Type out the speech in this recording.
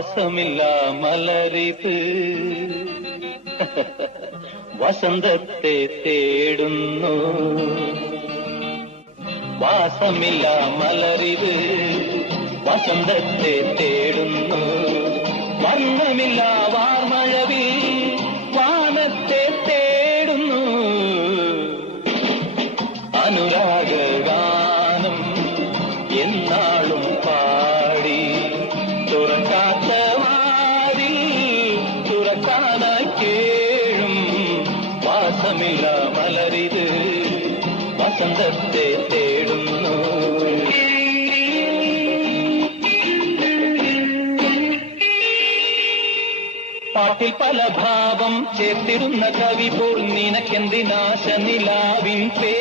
വാസമില്ലാ മലരിത് വസന്തത്തെ തേടുന്നു. വാസമില്ലാ മലരിത് വസന്തത്തെ തേടുന്നു. വർണ്ണമില്ലാ വാർമഴവിൽ വാനത്തെ തേടുന്നു. അനുരാഗഗാനം എന്നാളും പാടി തുറക്കാത്ത വാതിൽ തുറക്കാനായി കേഴും. വാസമില്ലാ മലരിത് വസന്തത്തെ തേടുന്നു. പാട്ടിൽ പല ഭാവം ചേർത്തിരുന്ന കവി പോൽ നിനക്കെന്തിനാശ നിലാവിൻ പേ